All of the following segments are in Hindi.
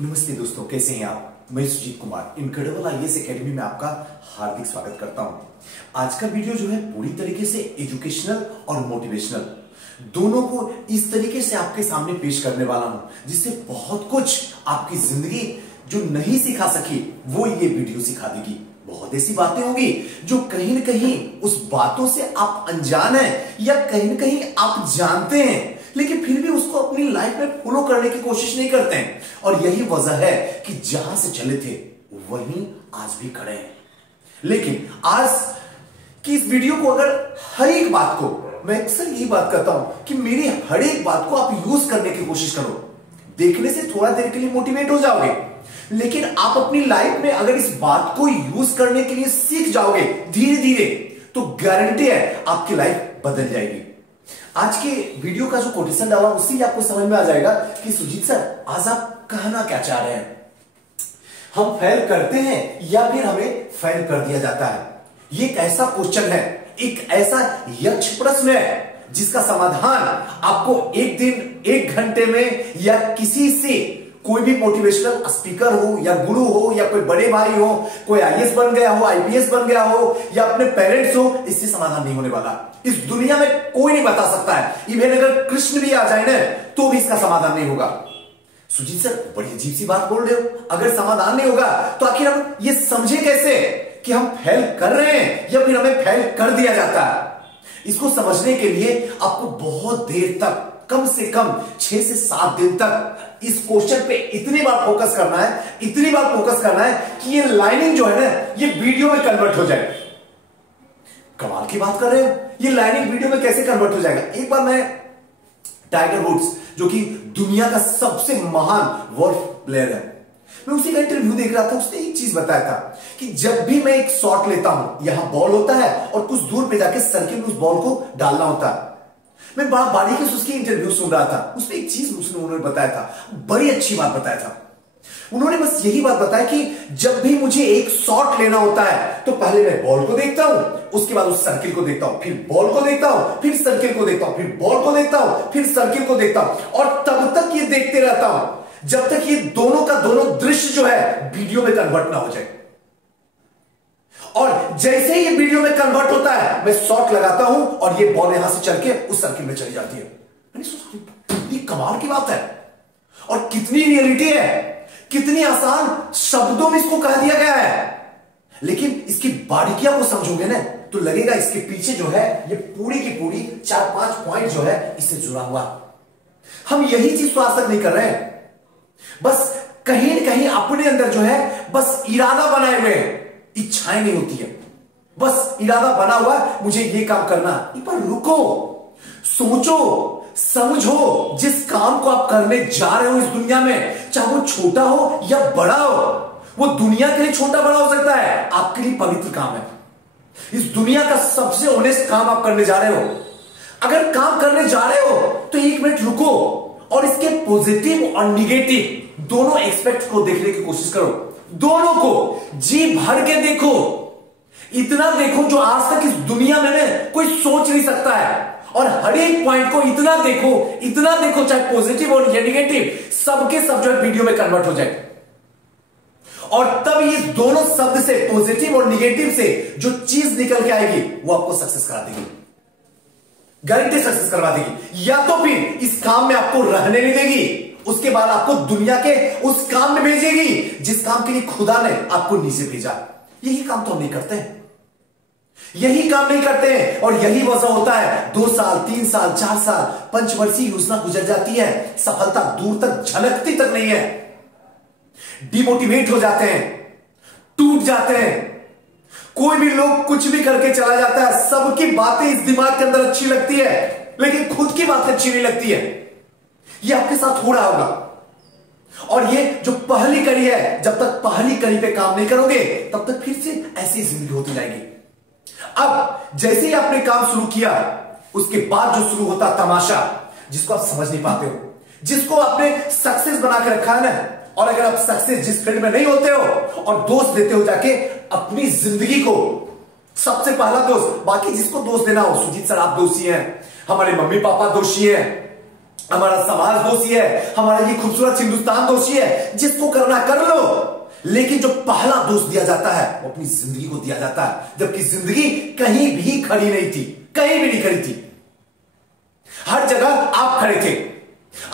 नमस्ते दोस्तों, कैसे हैं आप। मैं Sujeet Kumar incredible IAS academy में आपका हार्दिक स्वागत करता हूं। आज का वीडियो जो है पूरी तरीके से एजुकेशनल और मोटिवेशनल दोनों को इस तरीके से आपके सामने पेश करने वाला हूं जिससे बहुत कुछ आपकी जिंदगी जो नहीं सिखा सकी वो ये वीडियो सिखा देगी। बहुत ऐसी बातें होंगी जो कहीं न कहीं उस बातों से आप अनजान हैं या कहीं न कहीं आप जानते हैं, लेकिन फिर भी उसको अपनी लाइफ में फॉलो करने की कोशिश नहीं करते हैं। और यही वजह है कि जहां से चले थे वहीं आज भी खड़े हैं। लेकिन आज की इस वीडियो को अगर हर एक बात को, मैं अक्सर यही बात करता हूं कि मेरी हर एक बात को आप यूज करने की कोशिश करो। देखने से थोड़ा देर के लिए मोटिवेट हो जाओगे, लेकिन आप अपनी लाइफ में अगर इस बात को यूज करने के लिए सीख जाओगे धीरे धीरे, तो गारंटी है आपकी लाइफ बदल जाएगी। आज के वीडियो का जो कोटेशन डाला उससे ही आपको समझ में आ जाएगा कि सुजीत सर आज आप कहना क्या चाह रहे हैं। हम फेल करते हैं या फिर हमें फेल कर दिया जाता है, ये एक ऐसा क्वेश्चन है, एक ऐसा यक्ष प्रश्न है जिसका समाधान आपको एक दिन, एक घंटे में या किसी से, कोई भी मोटिवेशनल स्पीकर हो या गुरु हो या कोई बड़े भाई हो, कोई आईएएस बन गया हो, आईपीएस बन गया हो या अपने पेरेंट्स हो, इससे समाधान नहीं होने वाला। इस दुनिया में कोई नहीं बता सकता है। इवन अगर कृष्ण भी आ जाए ना तो भी इसका समाधान नहीं होगा। सुजीत सर बड़ी अजीब सी बात बोल रहे हो, अगर समाधान नहीं होगा तो आखिर हम ये समझे कैसे कि हम फेल कर रहे हैं या फिर हमें फेल कर दिया जाता है। इसको समझने के लिए आपको बहुत देर तक, कम से कम 6 से 7 दिन तक इस क्वेश्चन पे इतनी बार फोकस करना है, इतनी बार फोकस करना है कि ये लाइनिंग जो है ना ये वीडियो में कन्वर्ट हो जाए। कमाल की बात कर रहे हो, ये लाइनिंग वीडियो में कैसे कन्वर्ट हो जाएगा। एक बार मैं टाइगर वुड्स जो कि दुनिया का सबसे महान वॉल्फ प्लेयर है, मैं उसी का इंटरव्यू देख रहा था। उसने एक चीज बताया था कि जब भी मैं एक शॉट लेता हूं, यहां बॉल होता है और कुछ दूर पे जाके सर्किल में उस बॉल को डालना होता है। मैं बड़ा बारीकी से उसकी इंटरव्यू सुन रहा था। उसमें एक चीज उन्होंने बताया था, बड़ी अच्छी बात बताया था। उन्होंने बस यही बात बताया कि जब भी मुझे एक शॉट लेना होता है तो पहले मैं बॉल को देखता हूं, उसके बाद उस सर्किल को देखता हूं, फिर बॉल को देखता हूं, फिर सर्किल को देखता हूं, फिर बॉल को देखता हूं, फिर सर्किल को देखता हूं, और तब तक ये देखते रहता हूं जब तक ये दोनों का दोनों दृश्य जो है वीडियो में कन्वर्ट ना हो जाए। और जैसे ही ये वीडियो में कन्वर्ट होता है मैं शॉट लगाता हूं और ये बॉल यहां से चल के उस सर्किल में चली जाती है। मैंने सोचा कितनी कमाल की बात है और कितनी रियलिटी है, कितनी आसान शब्दों में इसको कह दिया गया है। लेकिन इसकी बारीकियां को समझोगे ना तो लगेगा इसके पीछे जो है ये पूरी की पूरी 4-5 पॉइंट जो है इससे जुड़ा हुआ। हम यही चीज तो आज तक नहीं कर रहे हैं, बस कहीं न कहीं अपने अंदर जो है बस इरादा बनाए हुए हैं, इच्छाएं नहीं होती है। बस इरादा बना हुआ है मुझे ये काम करना। एक बार रुको, सोचो, समझो जिस काम को आप करने जा रहे हो इस दुनिया में, चाहे वो छोटा हो या बड़ा हो, वो दुनिया के लिए छोटा बड़ा हो सकता है, आपके लिए पवित्र काम है। इस दुनिया का सबसे ऑनेस्ट काम आप करने जा रहे हो। अगर काम करने जा रहे हो तो 1 मिनट रुको और इसके पॉजिटिव और निगेटिव दोनों एस्पेक्ट को देखने की कोशिश करो। दोनों को जी भर के देखो, इतना देखो जो आज तक इस दुनिया में कोई सोच नहीं सकता है। और हर एक पॉइंट को इतना देखो, इतना देखो, चाहे पॉजिटिव और या निगेटिव, सबके सब जो है वीडियो में कन्वर्ट हो जाए। और तब ये दोनों शब्द से, पॉजिटिव और निगेटिव से जो चीज निकल के आएगी वो आपको सक्सेस करा देगी, गारंटी सक्सेस करवा देगी। या तो फिर इस काम में आपको रहने नहीं देगी, उसके बाद आपको दुनिया के उस काम में भेजेगी जिस काम के लिए खुदा ने आपको नीचे भेजा। यही काम तो हम नहीं करते हैं, यही काम नहीं करते हैं। और यही वजह होता है 2 साल, 3 साल, 4 साल, पंचवर्षीय योजना गुजर जाती है, सफलता दूर तक झलकती तक नहीं है। डिमोटिवेट हो जाते हैं, टूट जाते हैं। कोई भी लोग कुछ भी करके चला जाता है, सबकी बातें इस दिमाग के अंदर अच्छी लगती है लेकिन खुद की बात अच्छी नहीं लगती है। ये आपके साथ हो रहा होगा। और ये जो पहली कड़ी है, जब तक पहली कड़ी पे काम नहीं करोगे तब तक फिर से ऐसी जिंदगी होती जाएगी। अब जैसे ही आपने काम शुरू किया उसके बाद जो शुरू होता तमाशा, जिसको आप समझ नहीं पाते हो, जिसको आपने सक्सेस बना के रखा है ना, और अगर आप सक्सेस जिस फील्ड में नहीं होते हो और दोस्त देते हो जाके अपनी जिंदगी को, सबसे पहला दोस्त, बाकी जिसको दोस्त देना हो, सुजीत सर आप दोषी हैं, हमारे मम्मी पापा दोषी हैं, हमारा समाज दोषी है, हमारा ये खूबसूरत हिंदुस्तान दोषी है। जिसको करना कर लो, लेकिन जो पहला दोष दिया जाता है वो अपनी जिंदगी को दिया जाता है, जबकि जिंदगी कहीं भी खड़ी नहीं थी, कहीं भी नहीं खड़ी थी। हर जगह आप खड़े थे।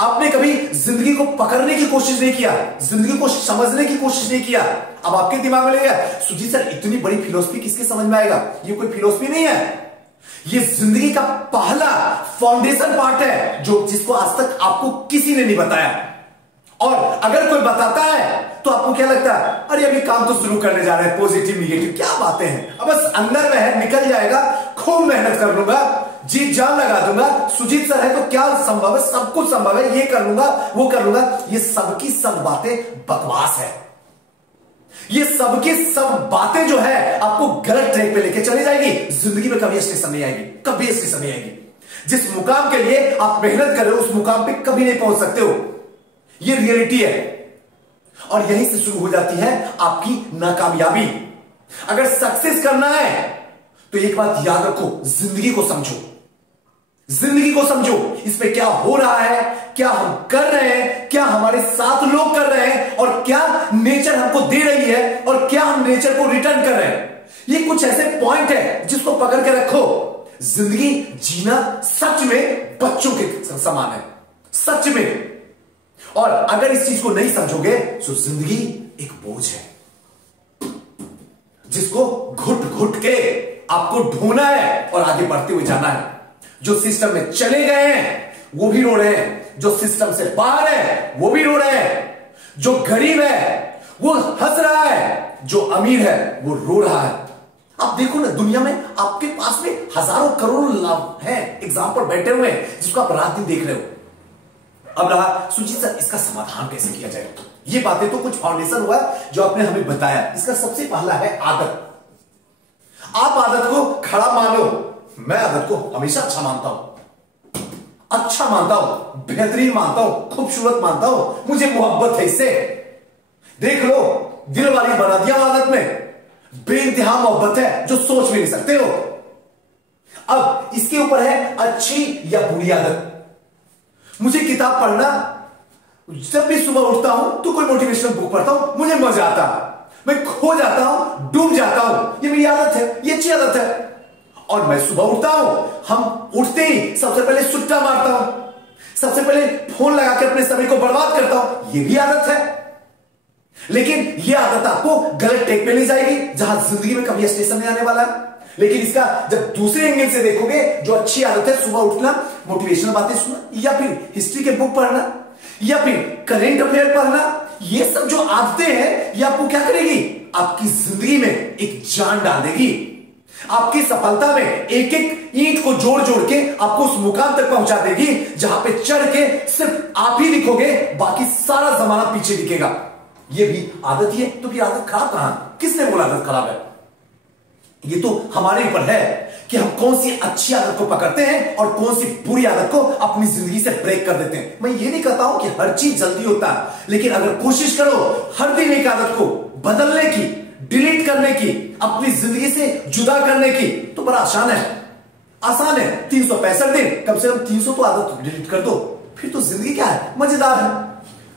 आपने कभी जिंदगी को पकड़ने की कोशिश नहीं किया, जिंदगी को समझने की कोशिश नहीं किया। अब आपके दिमाग में लगेगा, सुजीत सर इतनी बड़ी फिलोसफी किसके समझ में आएगा? ये कोई फिलोसफी नहीं है, ये जिंदगी का पहला फाउंडेशन पार्ट है, जो जिसको आज तक आपको किसी ने नहीं बताया। और अगर कोई बताता है तो आपको क्या लगता है, अरे अभी काम तो शुरू करने जा रहे हैं, पॉजिटिव निगेटिव क्या बातें हैं, अब बस अंदर में है, निकल जाएगा, खूब मेहनत कर लूंगा, जी जान लगा दूंगा, सुजीत सर है तो क्या संभव है, सब कुछ संभव है, ये कर लूंगा, वो कर लूंगा। ये सबकी सब बातें बकवास है। ये सबकी सब बातें जो है आपको गलत ट्रैक पे लेके चली जाएगी। जिंदगी में कभी स्टेशन नहीं आएगी, कभी स्टेशन नहीं आएगी। जिस मुकाम के लिए आप मेहनत कर रहे हो उस मुकाम पे कभी नहीं पहुंच सकते हो। ये रियलिटी है और यहीं से शुरू हो जाती है आपकी नाकामयाबी। अगर सक्सेस करना है तो एक बात याद रखो, जिंदगी को समझो, जिंदगी को समझो, इस पे क्या हो रहा है, क्या हम कर रहे हैं, क्या हमारे साथ लोग कर रहे हैं और क्या नेचर हमको दे रही है और क्या हम नेचर को रिटर्न कर रहे हैं। ये कुछ ऐसे पॉइंट है जिसको पकड़ के रखो। जिंदगी जीना सच में बच्चों के समान है, सच में। और अगर इस चीज को नहीं समझोगे तो जिंदगी एक बोझ है जिसको घुट घुट के आपको ढोना है और आगे बढ़ते हुए जाना है। जो सिस्टम में चले गए हैं वो भी रो रहे हैं, जो सिस्टम से बाहर है वो भी रो रहे हैं, जो गरीब है वो हंस रहा है, जो अमीर है वो रो रहा है। आप देखो ना, दुनिया में आपके पास में हजारों करोड़ों लाभ हैं, एग्जाम पर बैठे हुए हैं जिसको आप रात दिन देख रहे हो। अब रहा सुजीत सर इसका समाधान कैसे किया जाए। ये बातें तो कुछ फाउंडेशन हुआ जो आपने हमें बताया। इसका सबसे पहला है आदत। आप आदत को खड़ा मानो। मैं आदत को हमेशा अच्छा मानता हूं, अच्छा मानता हूं, बेहतरीन मानता हूं, खूबसूरत मानता हूं, मुझे मोहब्बत है इससे। देख लो, दिल वाली बना दिया आदत में, बेइंतहा मोहब्बत है जो सोच भी नहीं सकते हो। अब इसके ऊपर है अच्छी या बुरी आदत। मुझे किताब पढ़ना, जब भी सुबह उठता हूं तो कोई मोटिवेशनल बुक पढ़ता हूं, मुझे मजा आता है, मैं खो जाता हूं, डूब जाता हूं, ये मेरी आदत है, ये अच्छी आदत है। और मैं सुबह उठता हूं, हम उठते ही सबसे पहले सुट्टा मारता हूं, सबसे पहले फोन लगा के अपने समय को बर्बाद करता हूं, ये भी आदत है। लेकिन ये आदत आपको गलत ट्रैक पे ले जाएगी जहां जिंदगी में कभी स्टेशन नहीं आने वाला है। लेकिन इसका जब दूसरे एंगल से देखोगे, जो अच्छी आदत है, सुबह उठना, मोटिवेशनल बातें सुनना, या फिर हिस्ट्री के बुक पढ़ना, या फिर करेंट अफेयर पढ़ना, ये सब जो आदतें हैं ये आपको क्या करेगी, आपकी जिंदगी में एक जान डाल देगी। आपकी सफलता में एक एक ईंट को जोड़ जोड़ के आपको उस मुकाम तक पहुंचा देगी जहां पे चढ़ के सिर्फ आप ही दिखोगे, बाकी सारा जमाना पीछे दिखेगा। ये भी आदत ही है, तो फिर आदत खराब कहां? किसने बोला आदत खराब है? ये तो हमारे ऊपर है कि हम कौन सी अच्छी आदत को पकड़ते हैं और कौन सी बुरी आदत को अपनी जिंदगी से ब्रेक कर देते हैं। मैं ये नहीं कहता हूं कि हर चीज जल्दी होता है, लेकिन अगर कोशिश करो हर दिन एक आदत को बदलने की, डिलीट करने की, अपनी जिंदगी से जुदा करने की, तो बड़ा आसान है। आसान है, 365 दिन, कम से कम 300 तो आदत डिलीट कर दो, फिर तो जिंदगी क्या है, मजेदार है।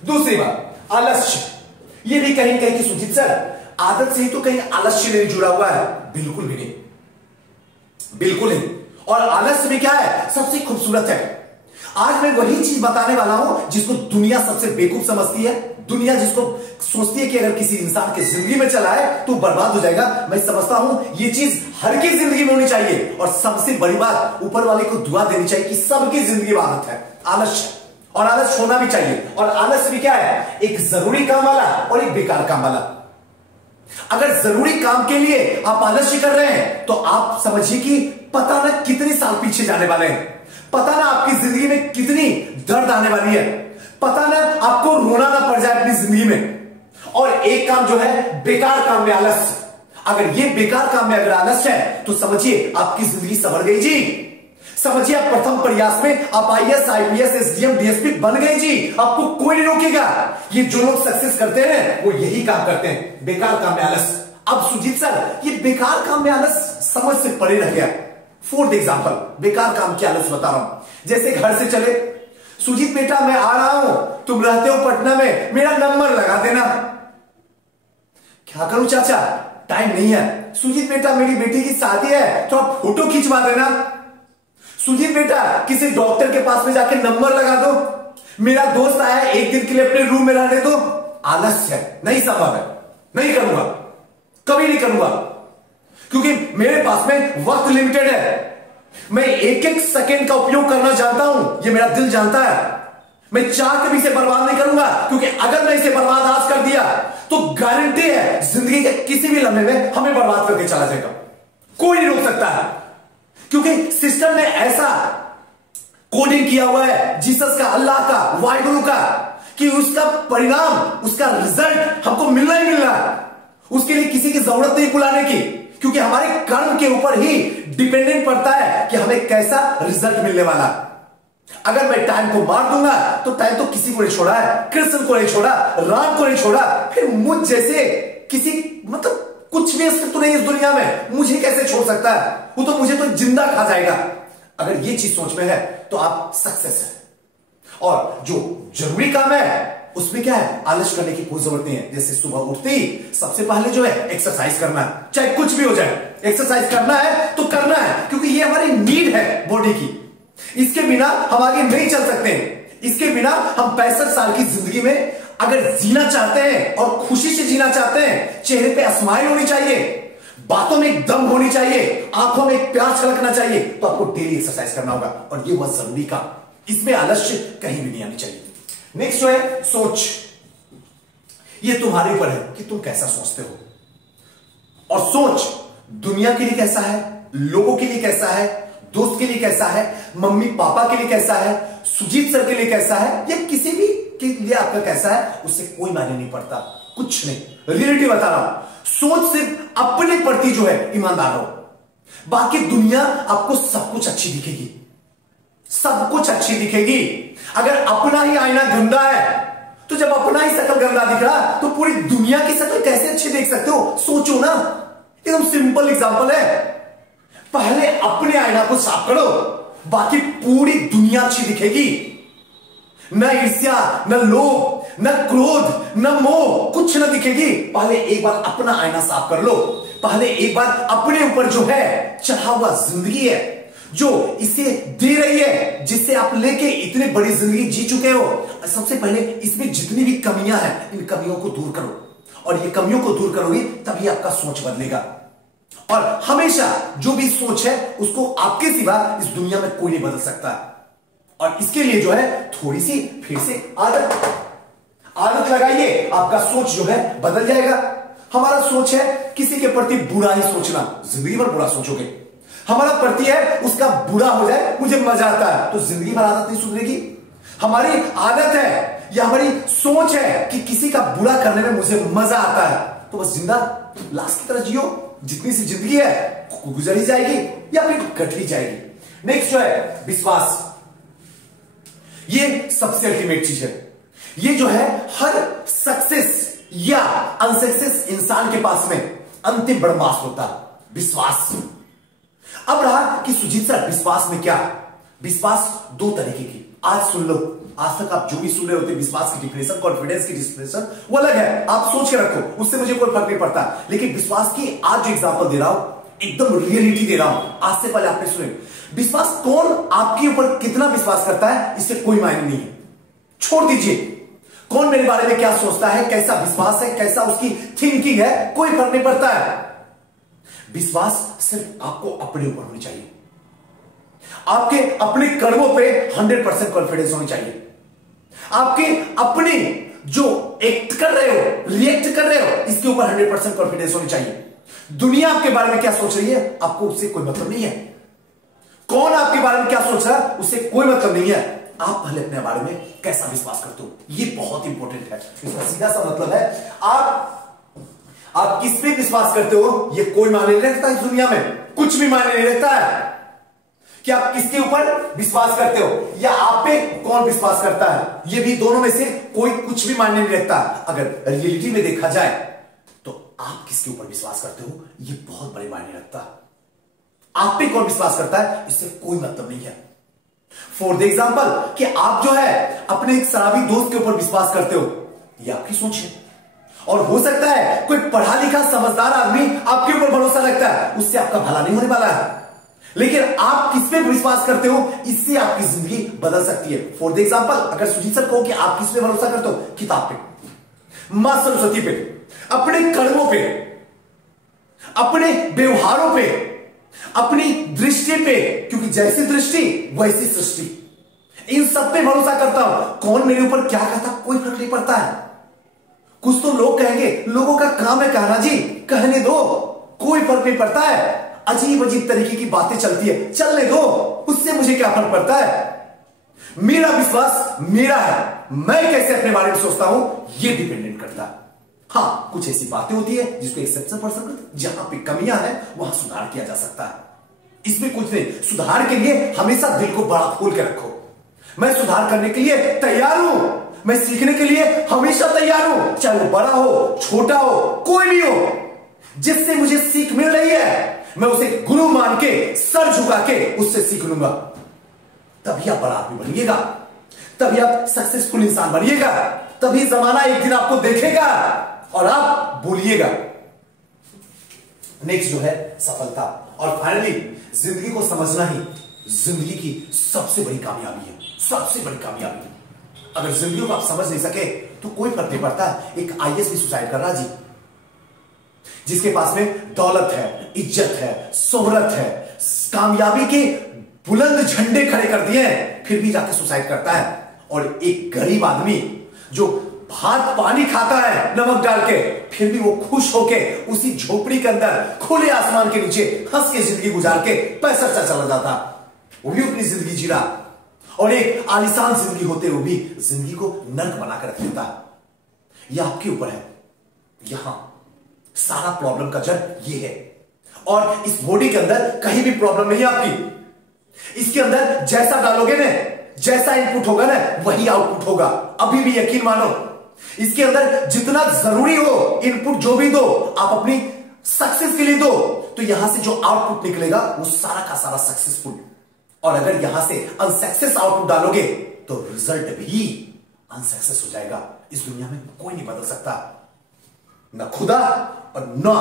दूसरी बात, आलस्य। ये भी कहीं कहीं की सुजीत सर आदत से ही तो कहीं आलस्य नहीं जुड़ा हुआ है, बिल्कुल भी नहीं, बिल्कुल नहीं। और आलस्य में क्या है, सबसे खूबसूरत है। आज मैं वही चीज बताने वाला हूं जिसको दुनिया सबसे बेवकूफ समझती है। दुनिया जिसको सोचती है कि अगर किसी इंसान की जिंदगी में चला है तो बर्बाद हो जाएगा। मैं समझता हूं ये चीज हर की जिंदगी में होनी चाहिए। और सबसे बड़ी बात, ऊपर वाले को दुआ देनी चाहिए कि सबकी जिंदगी में आदत है, आलस्य। और आलस्य होना भी चाहिए। और आलस्य भी क्या है, एक जरूरी काम वाला और एक बेकार काम वाला। अगर जरूरी काम के लिए आप आलस्य कर रहे हैं तो आप समझिए कि पता ना कितने साल पीछे जाने वाले हैं, पता ना आपकी जिंदगी में कितनी दर्द आने वाली है, पता ना आपको रोना ना पड़ जाए अपनी जिंदगी में। और एक काम जो है बेकार काम में आलस्य, अगर ये बेकार काम में अगर आलस्य है तो समझिए आपकी जिंदगी संवर गई जी। समझिए आप प्रथम प्रयास में आप आईएएस, आईपीएस, एसडीएम, डीएसपी बन गए जी, आपको कोई नहीं रोकेगा। ये जो लोग सक्सेस करते हैं वो यही काम करते हैं, बेकार काम में आलस्य। अब सुजीत सर ये बेकार काम में आलस्य समझ से परे रह गया। फोर्थ एग्जांपल, बेकार काम की आलस्य बता रहा हूं। जैसे घर से चले, सुजीत बेटा मैं आ रहा हूं, तुम रहते हो पटना में, मेरा नंबर लगा देना। क्या करूं चाचा, टाइम नहीं है। सुजीत बेटा मेरी बेटी की शादी है तो आप फोटो खिंचवा देना। सुजीत बेटा किसी डॉक्टर के पास में जाके नंबर लगा दो। मेरा दोस्त आया है, एक दिन के लिए अपने रूम में रहने दो। आलस्य है, नहीं संभव है, नहीं करूंगा, कभी नहीं करूंगा, क्योंकि मेरे पास में वक्त लिमिटेड है। मैं एक एक सेकेंड का उपयोग करना जानता हूं, यह मेरा दिल जानता है। मैं चाह के भी इसे बर्बाद नहीं करूंगा, क्योंकि अगर मैं इसे बर्बाद आज कर दिया तो गारंटी है जिंदगी के किसी भी लम्हे में हमें बर्बाद करके चला जाएगा। कोई नहीं रोक सकता है, क्योंकि सिस्टम ने ऐसा कोडिंग किया हुआ है जीसस का, अल्लाह का, वाहिगुरु का, कि उसका परिणाम, उसका रिजल्ट हमको मिलना ही मिलना है। उसके लिए किसी की जरूरत नहीं बुलाने की, क्योंकि हमारे कर्म के ऊपर ही डिपेंडेंट पड़ता है कि हमें कैसा रिजल्ट मिलने वाला। अगर मैं टाइम को मार दूंगा तो टाइम तो किसी को नहीं छोड़ा है, कृष्ण को नहीं छोड़ा, राम को नहीं छोड़ा, फिर मुझ जैसे किसी, मतलब कुछ भी अस्तित्व नहीं इस दुनिया में, मुझे कैसे छोड़ सकता है? वो तो मुझे तो जिंदा खा जाएगा। अगर ये चीज सोच में है तो आप सक्सेस है। और जो जरूरी काम है उसमें क्या है, आलस करने की कोई जरूरत नहीं है। जैसे सुबह उठते ही सबसे पहले जो है एक्सरसाइज करना है, चाहे कुछ भी हो जाए, एक्सरसाइज करना है तो करना है, क्योंकि ये हमारी नीड है बॉडी की। इसके बिना हम आगे नहीं चल सकते। इसके बिना हम 65 साल की जिंदगी में अगर जीना चाहते हैं और खुशी से जीना चाहते हैं, चेहरे पे स्माइल होनी चाहिए, बातों में एक दम होनी चाहिए, आंखों में एक प्यार छलकना चाहिए, तो आपको डेली एक्सरसाइज करना होगा। और ये बहुत जरूरी काम, इसमें आलस्य कहीं भी नहीं आनी चाहिए। नेक्स्ट जो है सोच। ये तुम्हारे ऊपर है कि तुम कैसा सोचते हो। और सोच दुनिया के लिए कैसा है, लोगों के लिए कैसा है, दोस्त के लिए कैसा है, मम्मी पापा के लिए कैसा है, सुजीत सर के लिए कैसा है, या किसी भी के लिए आपका कैसा है, उससे कोई मायने नहीं पड़ता, कुछ नहीं। रियलिटी बता रहा हूं, सोच सिर्फ अपने प्रति जो है ईमानदार हो, बाकी दुनिया आपको सब कुछ अच्छी दिखेगी, सब कुछ अच्छी दिखेगी। अगर अपना ही आईना गंदा है तो जब अपना ही शकल गंदा दिख रहा तो पूरी दुनिया की शकल कैसे अच्छी देख सकते हो? सोचो ना, एकदम सिंपल एग्जांपल है। पहले अपने आईना को साफ करो, बाकी पूरी दुनिया अच्छी दिखेगी। न ईर्ष्या, न लोभ, न क्रोध, न मोह, कुछ न दिखेगी। पहले एक बार अपना आईना साफ कर लो। पहले एक बार अपने ऊपर जो है चढ़ा हुआ जिंदगी है, जो इसे दे रही है, जिससे आप लेके इतनी बड़ी जिंदगी जी चुके हो, सबसे पहले इसमें जितनी भी कमियां हैं, इन कमियों को दूर करो। और ये कमियों को दूर करोगे तभी आपका सोच बदलेगा। और हमेशा जो भी सोच है उसको आपके सिवा इस दुनिया में कोई नहीं बदल सकता। और इसके लिए जो है थोड़ी सी फिर से आदत लगाइए, आपका सोच जो है बदल जाएगा। हमारा सोच है किसी के प्रति बुरा ही सोचना, जिंदगी भर बुरा सोचोगे। हमारा प्रति है उसका बुरा हो जाए मुझे मजा आता है, तो जिंदगी भर आदत नहीं सुधरेगी। हमारी आदत है या हमारी सोच है कि किसी का बुरा करने में मुझे मजा आता है, तो बस जिंदा लाश की तरह जियो। जितनी सी जिंदगी है गुजर ही जाएगी या फिर कट ही जाएगी। नेक्स्ट जो है विश्वास। ये सबसे अल्टीमेट चीज है। ये जो है हर सक्सेस या अनसक्सेस इंसान के पास में अंतिम ब्रह्मास्त्र होता है, विश्वास। अब रहा कि सुजीत सर विश्वास में क्या? विश्वास दो तरीके की, आज सुन लो। आज तक आप जो भी सुन रहे होते विश्वास की डिफिनेशन, कॉन्फिडेंस की डिफिनेशन, वो अलग है, आप सोच के रखो, उससे मुझे कोई फर्क नहीं पड़ता। लेकिन विश्वास की आज जो एग्जांपल दे रहा हूं एकदम रियलिटी दे रहा हूं, आज से पहले आपने सुने। विश्वास कौन आपके ऊपर कितना विश्वास करता है इससे कोई मायने नहीं है, छोड़ दीजिए। कौन मेरे बारे में क्या सोचता है, कैसा विश्वास है, कैसा उसकी थिंकिंग है, कोई फर्क नहीं पड़ता है। विश्वास सिर्फ आपको अपने ऊपर होनी चाहिए, आपके अपने कर्मों पे 100% कॉन्फिडेंस होनी चाहिए। आपके अपने जो एक्ट कर रहे हो, रिएक्ट कर रहे हो, इसके ऊपर 100% कॉन्फिडेंस होनी चाहिए। दुनिया आपके बारे में क्या सोच रही है आपको उससे कोई मतलब नहीं है। कौन आपके बारे में क्या सोच रहा है उससे कोई मतलब नहीं है। आप पहले अपने बारे में कैसा विश्वास करते हो, ये बहुत इंपॉर्टेंट है। इसका सीधा सा मतलब है आप किस पे विश्वास करते हो ये कोई मायने नहीं रखता। इस दुनिया में कुछ भी मायने नहीं रखता है कि आप किसके ऊपर विश्वास करते हो या आप पे कौन विश्वास करता है। ये भी दोनों में से कोई कुछ भी मायने नहीं रखता। अगर रियलिटी में देखा जाए तो आप किसके ऊपर विश्वास करते हो ये बहुत बड़े मायने रखता है। आप पे कौन विश्वास करता है इससे कोई मतलब नहीं है। फॉर द एग्जाम्पल कि आप जो है अपने एक शराबी दोस्त के ऊपर विश्वास करते हो, यह आपकी सोच है। और हो सकता है कोई पढ़ा लिखा समझदार आदमी आपके ऊपर भरोसा रखता है, उससे आपका भला नहीं होने वाला है। लेकिन आप किस पे विश्वास करते हो, इससे आपकी जिंदगी बदल सकती है। फॉर द एग्जाम्पल, अगर सुजीत सर कहो कि आप किस पे भरोसा करते हो, किताब पे, मां सरस्वती पे, अपने कर्मों पे, अपने व्यवहारों पे, अपनी दृष्टि पे, क्योंकि जैसी दृष्टि वैसी सृष्टि, इन सब पे भरोसा करता हूं। कौन मेरे ऊपर क्या कहता कोई फर्क नहीं पड़ता है। कुछ तो लोग कहेंगे, लोगों का काम है कहना जी, कहने दो, कोई फर्क नहीं पड़ता है। अजीब अजीब तरीके की बातें चलती है, चलने दो, उससे मुझे क्या फर्क पड़ता है। मेरा विश्वास मेरा है, मैं कैसे अपने बारे में सोचता हूं यह डिपेंडेंट करता है। हाँ, कुछ ऐसी बातें होती है जिसको एक्सेप्शन कर सकते, जहां पे कमियां हैं वहां सुधार किया जा सकता है। इसमें कुछ नहीं, सुधार के लिए हमेशा दिल को बड़ा खोल के रखो। मैं सुधार करने के लिए तैयार हूं, मैं सीखने के लिए हमेशा तैयार हूं, चाहे वो बड़ा हो, छोटा हो, कोई भी हो। जिससे मुझे सीख मिल रही है मैं उसे गुरु मान के, सर झुका के उससे सीख लूंगा। तभी आप बड़ा आदमी बनिएगा, तभी आप सक्सेसफुल इंसान बनिएगा, तभी जमाना एक दिन आपको देखेगा और आप बोलिएगा। नेक्स्ट जो है सफलता। और फाइनली, जिंदगी को समझना ही जिंदगी की सबसे बड़ी कामयाबी है, सबसे बड़ी कामयाबी। अगर जिंदगी को आप समझ नहीं सके तो कोई फर्क नहीं पड़ता। एक आईएएस भी सुसाइड कर रहा जी, जिसके पास में दौलत है, इज्जत है, शोहरत है, कामयाबी के बुलंद झंडे खड़े कर दिए हैं, फिर भी जाके सुसाइड करता है। और एक गरीब आदमी जो भात पानी खाता है नमक डाल के, फिर भी वो खुश होके उसी झोपड़ी के अंदर खुले आसमान के नीचे हंस के जिंदगी गुजार के पैसा चला जाता, वो भी अपनी जिंदगी जी रहा। और एक आलीशान जिंदगी होते हुए भी जिंदगी को नर्क बनाकर रख देता है। यह आपके ऊपर है, यहां सारा प्रॉब्लम का जड़ ये है। और इस बॉडी के अंदर कहीं भी प्रॉब्लम नहीं है आपकी। इसके अंदर जैसा डालोगे ना, जैसा इनपुट होगा ना, वही आउटपुट होगा। अभी भी यकीन मानो, इसके अंदर जितना जरूरी हो इनपुट जो भी दो, आप अपनी सक्सेस के लिए दो, तो यहां से जो आउटपुट निकलेगा वो सारा का सारा सक्सेसफुल। और अगर यहां से अनसक्सेस आउटपुट डालोगे तो रिजल्ट भी अनसक्सेस हो जाएगा। इस दुनिया में कोई नहीं बदल सकता, ना खुदा और ना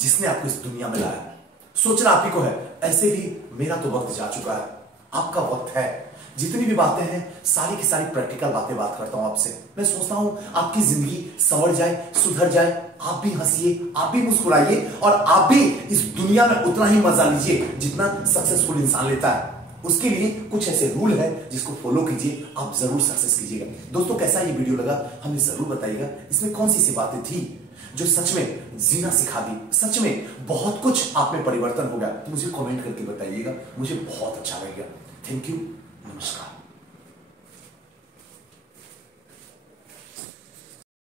जिसने आपको इस दुनिया में लाया। सोचना आप ही को है। ऐसे भी मेरा तो वक्त जा चुका है, आपका वक्त है। जितनी भी बातें हैं सारी की सारी प्रैक्टिकल बात करता हूं आपसे। मैं सोचता हूं आपकी जिंदगी संवर जाए, सुधर जाए, आप भी हंसिए, आप भी मुस्कुराइए और आप भी इस दुनिया में उतना ही मजा लीजिए जितना सक्सेसफुल इंसान लेता है। उसके लिए कुछ ऐसे रूल है जिसको फॉलो कीजिए, आप जरूर सक्सेस कीजिएगा। दोस्तों, कैसा ये वीडियो लगा हमें जरूर बताइएगा। इसमें कौन सी बातें थी जो सच में जीना सिखा दी, सच में बहुत कुछ आप में परिवर्तन होगा, तो मुझे कमेंट करके बताइएगा, मुझे बहुत अच्छा लगेगा। थैंक यू, नमस्कार।